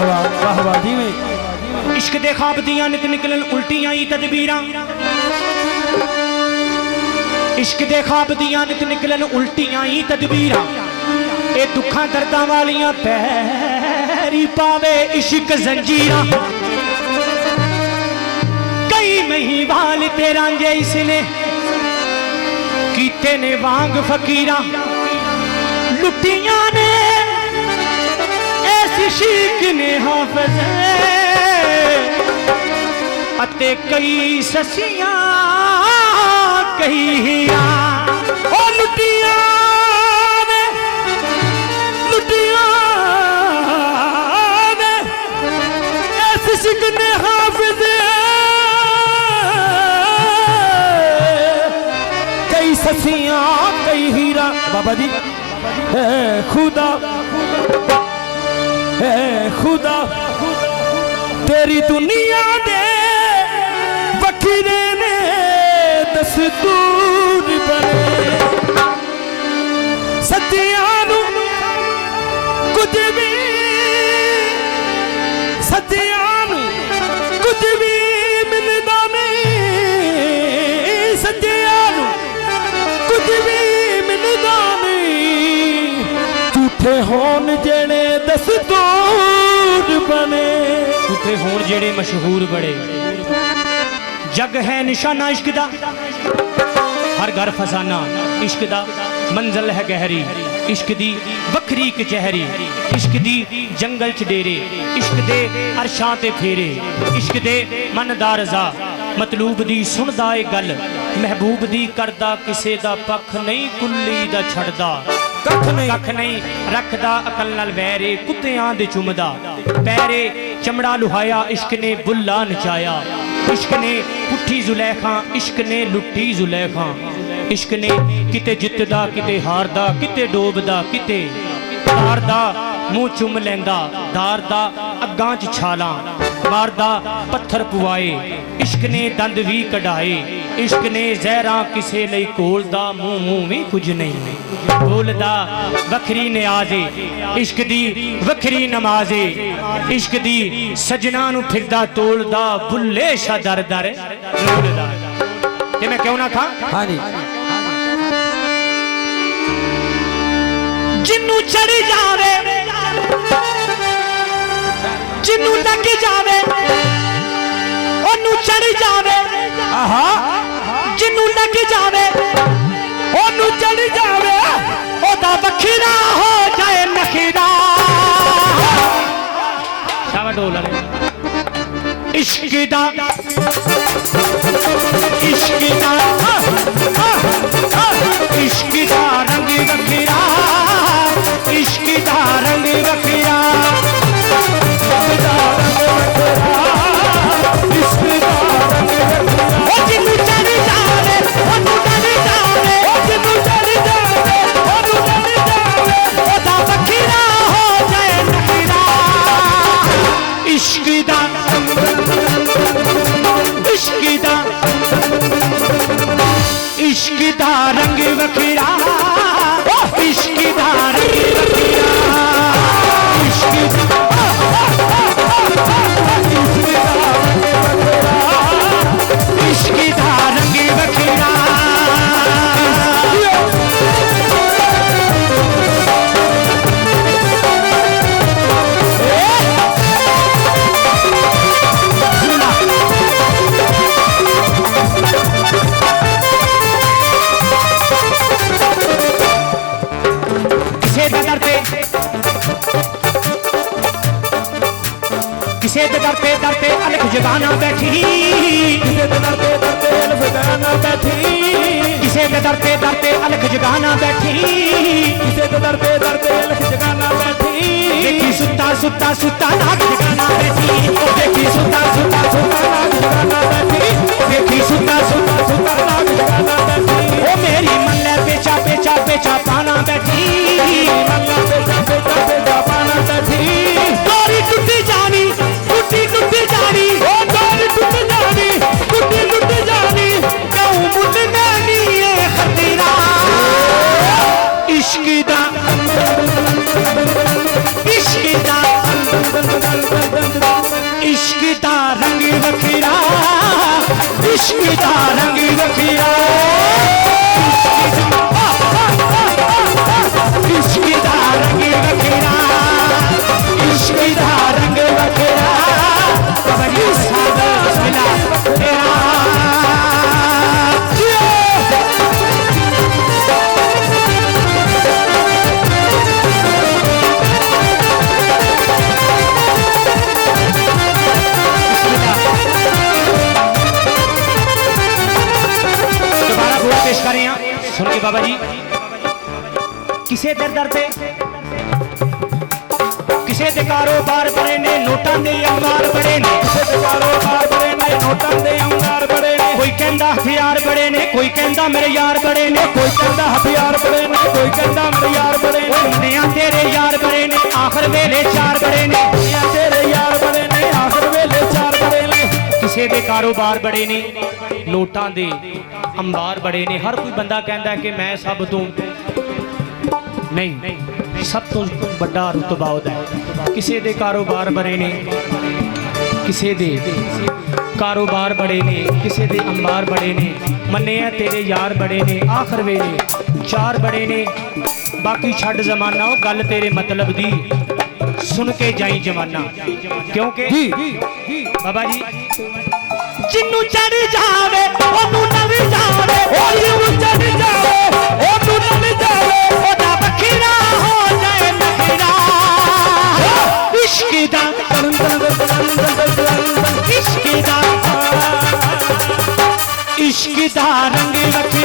वाह वाह वाह वाह जी में इश्क दे ख्वाब दियां नित निकलन उल्टियां ही तदबीरां इश्क दे ख्वाब दियां नित निकलन उल्टियां ही तदबीरां ए दुखां दर्दां वालियां पैरी पावे इश्क जंजीरां कई महीवाल ते रांझे इसने कीते ने वांग फकीरां लुटियां ने ऐसी शीक ने हाफिज अते कई ससियां कई हिया ओ लुटियां ने ऐसी शीक ने हाफिज कई ससियां कई हीरा बाबा जी है खुदा तेरी दुनिया दे वखीरे ने दस्तूर बने सत्यां नू कुछ भी मिलदा नहीं सत्यां नू कुछ भी मिलदा नहीं झूठे होन जेड़े दस्तूर बने झूठे होन जेड़े मशहूर बड़े जग है निशाना इश्क दा हर घर फसाना इश्क दा मंजिल है गहरी इश्क दी वखरी कचहरी इश्क दी जंगल च डेरे इश्क दे अरशां ते फेरे इश्क दे मन दा रज़ा मतलूब दी सुनदा ए गल महबूब दी करदा किसे दा पख नहीं कुल्ली दा छड़दा कख नहीं रखदा अकल नाल वैरे कुत्तियां दे चुमदा पैरे चमड़ा लुहाया इश्क ने बुल्ला नचाया इश्क ने पुठी जुलेखा इश्क ने लुट्टी जुलेखा इश्क ने किते जितदा किते हारदा किते डोबदा किते हारदा मुंह चुम लेंदा धारदा अग्गां च छालां मारदा पत्थर पुआए इश्क ने दंद भी कढ़ाए इश्क ने जहरा किसे लई कोलदा मुंह भी कुछ नहीं बोलदा वखरी नियाजे इश्क दी वखरी नमाजे इश्क दी सजना नू फिरदा तोलदा बुल्ले शा दर दर रोलदा ते मैं क्यों ना खा हाँ जी जिन्नू चढ़ जावे जिन्नू लग जावे ओनू चढ़ जावे आहा जिन्नू लग जावे ओनू चढ़ जावे ओदा वखीरा हो जाए नखीरा शाबाश ढोल वाले इश्क दा इश्क दा इश्क दा रंग वखीरा इश्क दा रंग वखीरा इश्क दा रंग वखीरा इश्क दा रंग वखीरा इश्क इश्क दा रंग वखीरा किसे दर पे अलग जगाना बैठी किसे दर पे अलग जगाना बैठी किसे दर पे अलग जगाना बैठी किसे दर पे अलग जगाना बैठी देखी सुता सुता सुता नाग जगाना बैठी देखी सुता सुता सुता नाग जगाना बैठी देखी सुता सुता सुता नाग जगाना बैठी ओ मेरी मन पेचा पेचा पेचा पाना बैठी मन पेचा पेचा पेचा पाना बैठी गोरी टूटी जानी टूटी टूटी जानी ओ गोरी टूटी जानी टूटी टूटी जानी क्यों मुझने लिए खतीरा इश्क दा इश्क दा रंग वखरा इश्क दा रंग वखरा इश्क दा रंग वखरा बड़ी सादा मिला तेरा पेश कर रहे हैं सुन के बाबा जी किसे दर दर ते किसे दे कारोबार बड़े ने नोटां दे अंगार बड़े ने किसे दे कारोबार बड़े ने नोटां दे अंगार बड़े ने कोई कहंदा हथियार बड़े ने कोई कहंदा मेरे यार बड़े ने कोई कहंदा हथियार बड़े ने कोई कहंदा मेरे यार बड़े ने मुंडियां तेरे यार बड़े ने आखिर वेले चार बड़े ने मुंडियां तेरे यार बड़े ने आखिर वेले चार बड़े ने किसे दे कारोबार बड़े ने नोटां दे अंबार बड़े ने हर कोई बंदा कहता है कि मैं सब तो नहीं सब तो बड़ा रुतबा होता है किसी दे कारोबार बड़े ने किसी दे कारोबार बड़े ने किसी दे अंबार बड़े ने मन्ने तेरे यार बड़े ने आखिर वेले चार बड़े ने बाकी छड़ जमाना वो गल तेरे मतलब दी सुन के जाई जमाना क्योंकि बाबा जी जिन्नू चढ़ जावे ओनू नव जावे ओ जिन्नू चढ़ जावे ओनू नव जावे ओदा बखरा हो जाए नखरा इश्क दा इश्क दा रंग वखरा